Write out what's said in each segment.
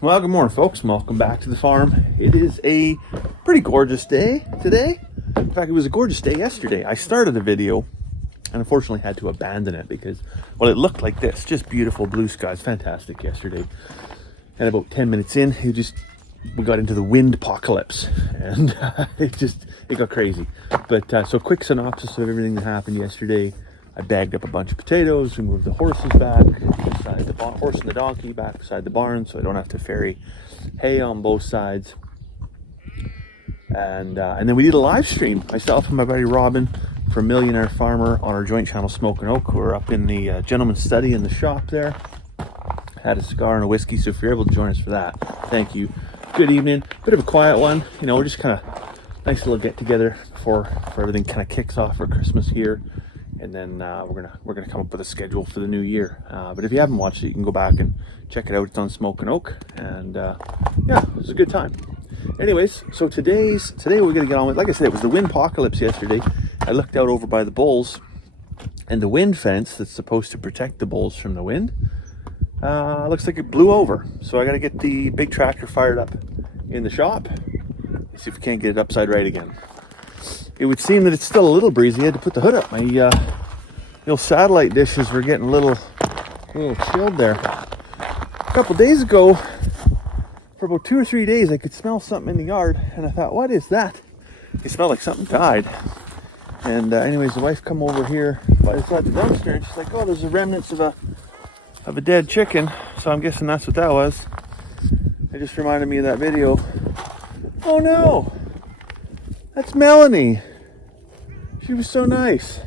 Well, good morning, folks. Welcome back to the farm. It is a pretty gorgeous day today. In fact, it was a gorgeous day yesterday. I started a video and unfortunately had to abandon it because, well, it looked like this. Just beautiful blue skies. Fantastic yesterday. And about 10 minutes in, we got into the wind apocalypse and it got crazy. But so quick synopsis of everything that happened yesterday. I bagged up a bunch of potatoes. We moved the horses back beside the horse and the donkey back beside the barn, so I don't have to ferry hay on both sides. And then we did a live stream. Myself and my buddy Robin from Millionaire Farmer on our joint channel Smoke and Oak. We're up in the gentleman's study in the shop there. Had a cigar and a whiskey, so if you're able to join us for that, thank you. Good evening. Bit of a quiet one. You know, we're just kind of nice little get together before everything kind of kicks off for Christmas here. And then we're gonna come up with a schedule for the new year. But if you haven't watched it, you can go back and check it out. It's on Smoke and Oak, and yeah, it was a good time. Anyways, so today we're gonna get on with. Like I said, it was the wind apocalypse yesterday. I looked out over by the bulls, and the wind fence that's supposed to protect the bulls from the wind looks like it blew over. So I got to get the big tractor fired up in the shop. See if we can't get it upside right again. It would seem that it's still a little breezy. I had to put the hood up. My little satellite dishes were getting a little chilled there. A couple days ago, for about 2 or 3 days, I could smell something in the yard, and I thought, what is that? It smelled like something died. And anyways, the wife come over here by the side of the dumpster, and she's like, oh, there's the remnants of a dead chicken. So I'm guessing that's what that was. It just reminded me of that video. Oh no! That's Melanie. She was so nice.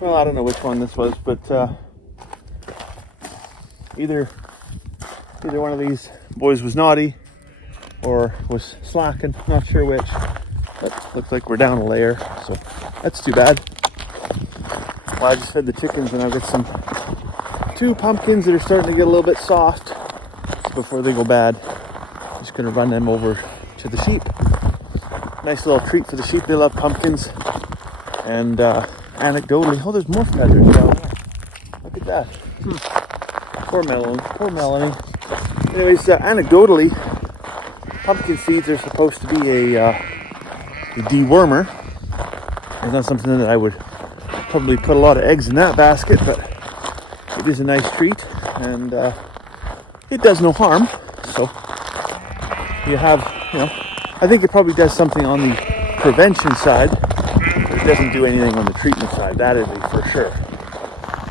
Well, I don't know which one this was, but either one of these boys was naughty or was slacking. Not sure which. But looks like we're down a layer, so that's too bad. Well, I just fed the chickens, and I've got 2 pumpkins that are starting to get a little bit soft before they go bad. Just gonna run them over to the sheep. Nice little treat for the sheep. They love pumpkins. And anecdotally, oh, there's more feathers down there. Look at that. Poor Melanie. Anyways, anecdotally, pumpkin seeds are supposed to be a dewormer. It's not something that I would probably put a lot of eggs in that basket, but it is a nice treat, and it does no harm. So you have, I think it probably does something on the prevention side, but it doesn't do anything on the treatment side. That is for sure.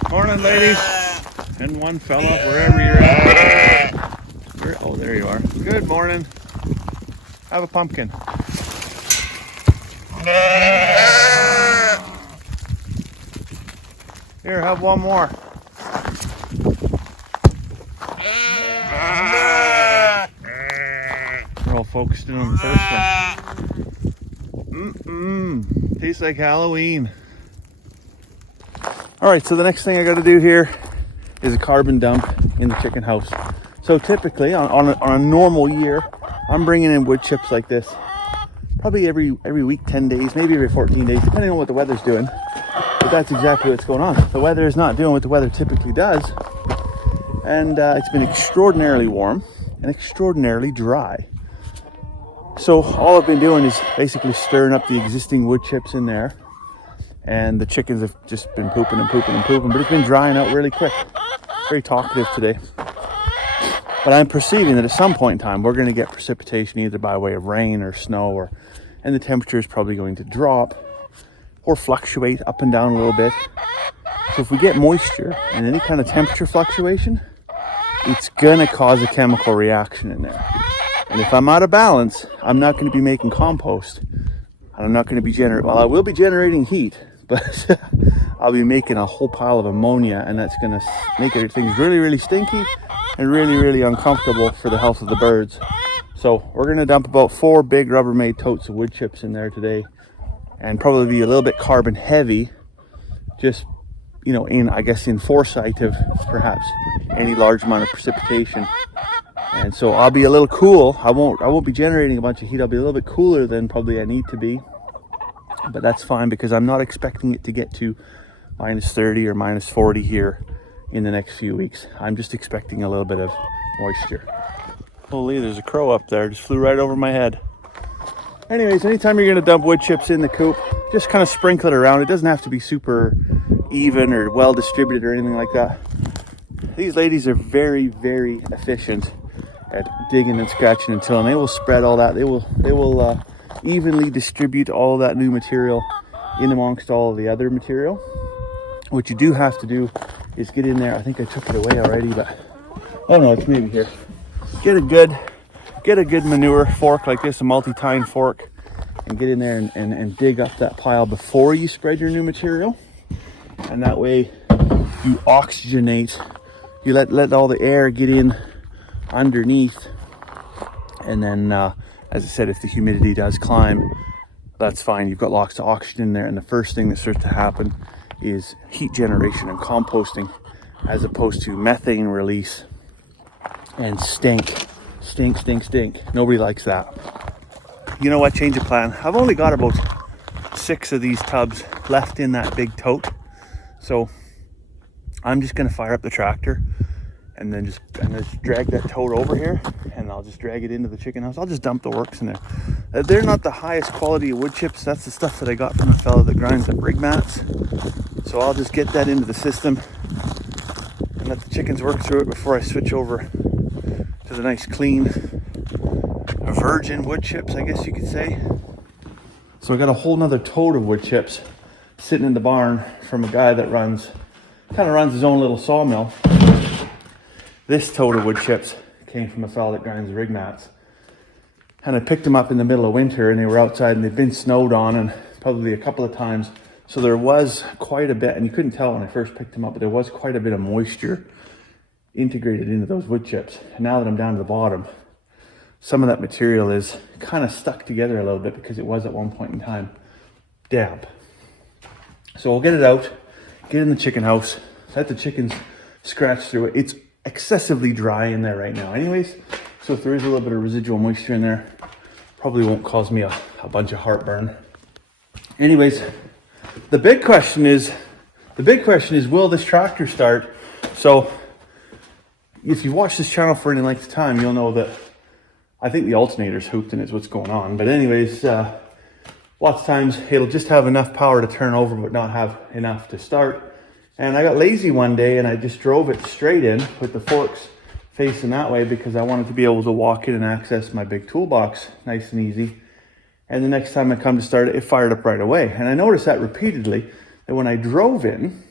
Morning, ladies. And one fella, wherever you're at. Oh, there you are. Good morning. Have a pumpkin. Here, have one more. We're all focused in on the first one. Tastes like Halloween. Alright, so the next thing I got to do here is a carbon dump in the chicken house. So typically, on a normal year, I'm bringing in wood chips like this probably every week, 10 days, maybe every 14 days, depending on what the weather's doing. But that's exactly what's going on. The weather is not doing what the weather typically does. And it's been extraordinarily warm and extraordinarily dry. So all I've been doing is basically stirring up the existing wood chips in there. And the chickens have just been pooping. But it's been drying out really quick. Very talkative today. But I'm perceiving that at some point in time, we're going to get precipitation either by way of rain or snow, and the temperature is probably going to drop or fluctuate up and down a little bit. So if we get moisture and any kind of temperature fluctuation, it's going to cause a chemical reaction in there. And if I'm out of balance, I'm not going to be making compost. And I'm not going to be I will be generating heat, but I'll be making a whole pile of ammonia, and that's going to make things really, really stinky and really, really uncomfortable for the health of the birds. So we're going to dump about 4 big Rubbermaid totes of wood chips in there today, and probably be a little bit carbon heavy, just, in foresight of perhaps any large amount of precipitation. And so I'll be a little cool. I won't be generating a bunch of heat. I'll be a little bit cooler than probably I need to be. But that's fine, because I'm not expecting it to get to minus 30 or minus 40 here in the next few weeks. I'm just expecting a little bit of moisture. Holy, there's a crow up there. Just flew right over my head. Anyways, anytime you're going to dump wood chips in the coop, just kind of sprinkle it around. It doesn't have to be super even or well distributed or anything like that. These ladies are very, very efficient at digging and scratching and tilling. They will spread all that. They will evenly distribute all of that new material in amongst all of the other material. What you do have to do is get in there. I think I took it away already, but oh no, it's maybe here. Get a good manure fork like this, a multi-tine fork, and get in there and dig up that pile before you spread your new material. And that way you oxygenate, you let all the air get in underneath. And then, as I said, if the humidity does climb, that's fine. You've got lots of oxygen in there. And the first thing that starts to happen is heat generation and composting, as opposed to methane release and stink. Nobody likes that. You know what? Change of plan. I've only got about 6 of these tubs left in that big tote. So I'm just going to fire up the tractor and then just drag that tote over here, and I'll just drag it into the chicken house. I'll just dump the works in there. They're not the highest quality of wood chips. That's the stuff that I got from a fellow that grinds up rig mats. So I'll just get that into the system and let the chickens work through it before I switch over to the nice clean virgin wood chips, I guess you could say. So I got a whole nother tote of wood chips sitting in the barn from a guy that runs his own little sawmill. This tote of wood chips came from a fellow that grinds rig mats. And I picked them up in the middle of winter, and they were outside and they'd been snowed on, and probably a couple of times. So there was quite a bit, and you couldn't tell when I first picked them up, but there was quite a bit of moisture integrated into those wood chips. And now that I'm down to the bottom, some of that material is kind of stuck together a little bit because it was at one point in time damp. So we'll get it out, get in the chicken house, let the chickens scratch through it. It's excessively dry in there right now anyways, so if there is a little bit of residual moisture in there, probably won't cause me a bunch of heartburn. Anyways, the big question is will this tractor start? So if you've watched this channel for any length of time, you'll know that I think the alternator's hooped and is what's going on. But anyways, lots of times it'll just have enough power to turn over but not have enough to start. And I got lazy one day and I just drove it straight in with the forks facing that way because I wanted to be able to walk in and access my big toolbox nice and easy. And the next time I come to start it, it fired up right away. And I noticed that repeatedly, that when I drove in,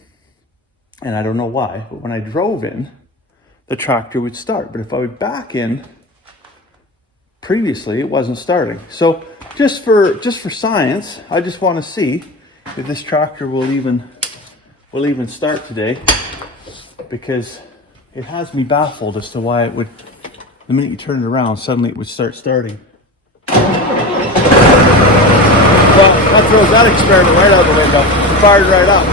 and I don't know why, but when I drove in, the tractor would start. But if I would back in, previously it wasn't starting. So just for science, I just want to see if this tractor will even start today, because it has me baffled as to why it would, the minute you turn it around, suddenly it would start starting. Well, that throws that experiment right out the window. It fired right up.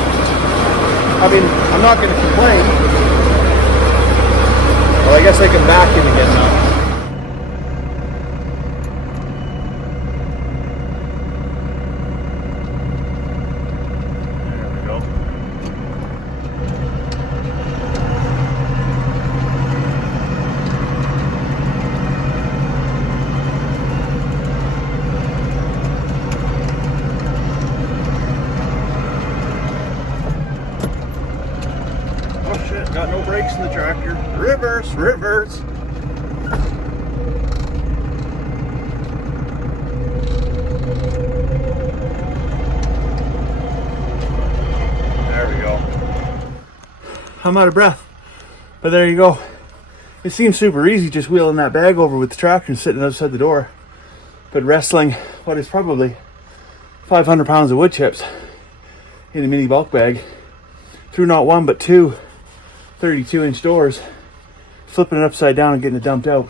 I mean, I'm not going to complain. Well, I guess I can back in again now. Got no brakes in the tractor. Reverse. There we go. I'm out of breath. But there you go. It seems super easy just wheeling that bag over with the tractor and sitting outside the door. But wrestling what is probably 500 pounds of wood chips in a mini bulk bag through not one but two 32-inch doors, flipping it upside down and getting it dumped out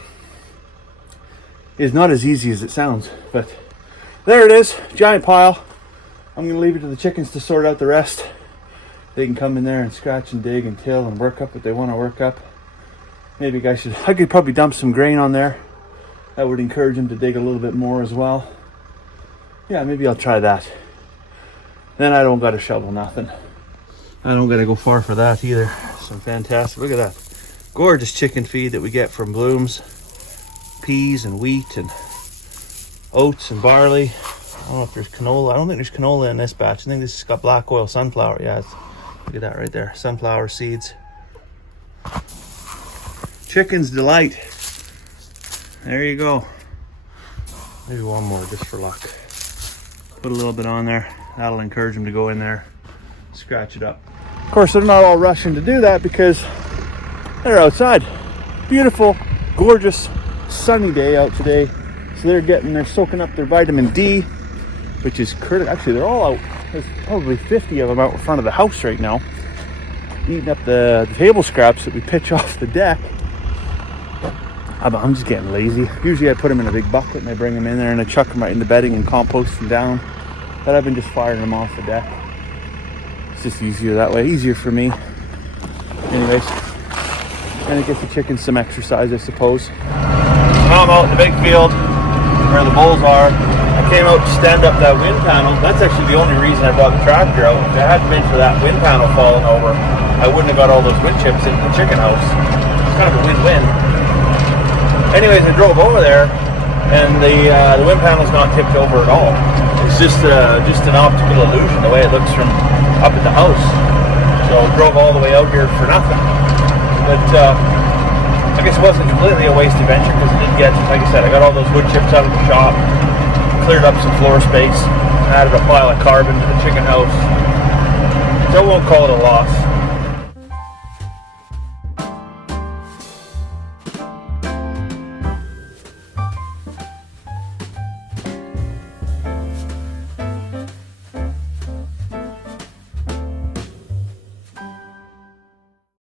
is not as easy as it sounds. But there it is, giant pile. I'm gonna leave it to the chickens to sort out the rest. They can come in there and scratch and dig and till and work up what they want to work up. Maybe I could probably dump some grain on there. That would encourage them to dig a little bit more as well. Yeah, maybe I'll try that. Then I don't gotta shovel nothing. I don't gotta go far for that either. Some fantastic, look at that. Gorgeous chicken feed that we get from Blooms. peas and wheat and oats and barley. I don't know if there's canola. I don't think there's canola in this batch. I think this has got black oil sunflower. Yeah, look at that right there. Sunflower seeds. Chicken's delight. There you go. Maybe one more just for luck. Put a little bit on there. That'll encourage them to go in there, scratch it up. Of course, they're not all rushing to do that because they're outside. Beautiful, gorgeous, sunny day out today. So they're soaking up their vitamin D, which is critical. Actually, they're all out. There's probably 50 of them out in front of the house right now, eating up the table scraps that we pitch off the deck. I'm just getting lazy. Usually I put them in a big bucket and I bring them in there and I chuck them right in the bedding and compost them down. But I've been just firing them off the deck. It's just easier that way, easier for me. Anyways, and it gets the chickens some exercise, I suppose. Now I'm out in the big field where the bulls are. I came out to stand up that wind panel. That's actually the only reason I brought the tractor out. If it hadn't been for that wind panel falling over, I wouldn't have got all those wood chips into the chicken house. It's kind of a win-win. Anyways, I drove over there, and the wind panel's not tipped over at all. It's just an optical illusion, the way it looks from up at the house. So I drove all the way out here for nothing. But I guess it wasn't completely a wasted venture because I did get, like I said, I got all those wood chips out of the shop, cleared up some floor space, added a pile of carbon to the chicken house. So I won't call it a loss.